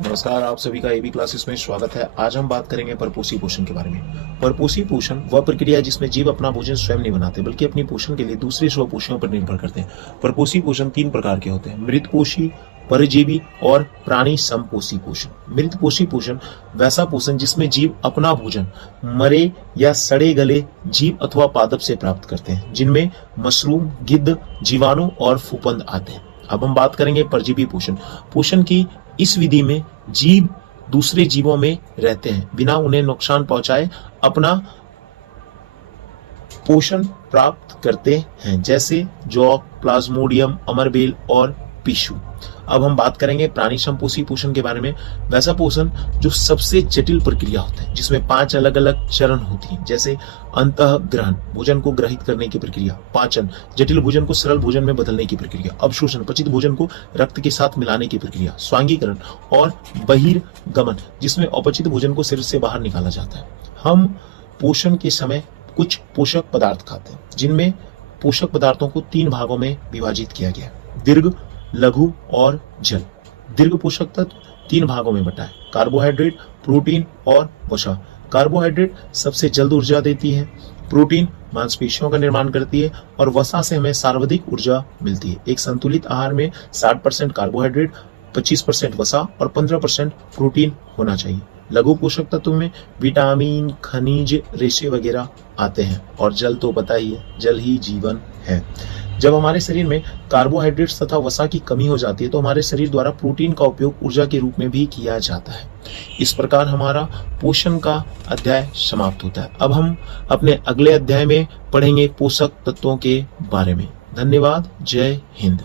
नमस्कार, आप सभी का एबी क्लासेस में स्वागत है। आज हम बात करेंगे परपोषी पोषण के बारे में। परपोषी पोषण वह प्रक्रिया है जिसमें जीव अपना भोजन स्वयं नहीं बनाते बल्कि अपनी पोषण के लिए दूसरे स्वपोषियों पर निर्भर करते हैं। परपोषी पोषण तीन प्रकार के होते हैं: मृतपोषी, परजीवी और प्राणी समपोषी पोषण। मृतपोषी पोषण वैसा पोषण जिसमें जीव अपना भोजन मरे या सड़े गले जीव अथवा पादप से प्राप्त करते हैं, जिनमें मशरूम, गिद्ध, जीवाणु और फफूंद आते हैं। अब हम बात करेंगे परजीवी पोषण। पोषण की इस विधि में जीव दूसरे जीवों में रहते हैं, बिना उन्हें नुकसान पहुंचाए अपना पोषण प्राप्त करते हैं, जैसे जौ, प्लाज्मोडियम, अमरबेल और पिशु। अब हम बात करेंगे प्राणी समपोषी पोषण के बारे में। वैसा पोषण जो सबसे जटिल प्रक्रिया होता है, जिसमें 5 अलग अलग चरण होती हैं, जैसे अंतःग्रहण, भोजन को ग्रहित करने की प्रक्रिया; पाचन, जटिल भोजन को सरल भोजन में बदलने की प्रक्रिया; अवशोषण, पचित भोजन को रक्त के साथ मिलाने की प्रक्रिया; स्वांगीकरण और बहिर्गमन, जिसमें अपचित भोजन को शरीर से बाहर निकाला जाता है। हम पोषण के समय कुछ पोषक पदार्थ खाते हैं, जिनमें पोषक पदार्थों को 3 भागों में विभाजित किया गया है: दीर्घ, लघु और जल। दीर्घ पोषक तत्व 3 भागों में बटा है: कार्बोहाइड्रेट, प्रोटीन और वसा। कार्बोहाइड्रेट सबसे जल्द ऊर्जा देती है, प्रोटीन मांसपेशियों का निर्माण करती है और वसा से हमें सर्वाधिक ऊर्जा मिलती है। एक संतुलित आहार में 60% कार्बोहाइड्रेट, 25% वसा और 15% प्रोटीन होना चाहिए। लघु पोषक तत्व में विटामिन, खनिज, रेशे वगैरह आते हैं। और जल तो पता ही है, जल ही जीवन है। जब हमारे शरीर में कार्बोहाइड्रेट्स तथा वसा की कमी हो जाती है तो हमारे शरीर द्वारा प्रोटीन का उपयोग ऊर्जा के रूप में भी किया जाता है। इस प्रकार हमारा पोषण का अध्याय समाप्त होता है। अब हम अपने अगले अध्याय में पढ़ेंगे पोषक तत्वों के बारे में। धन्यवाद। जय हिंद।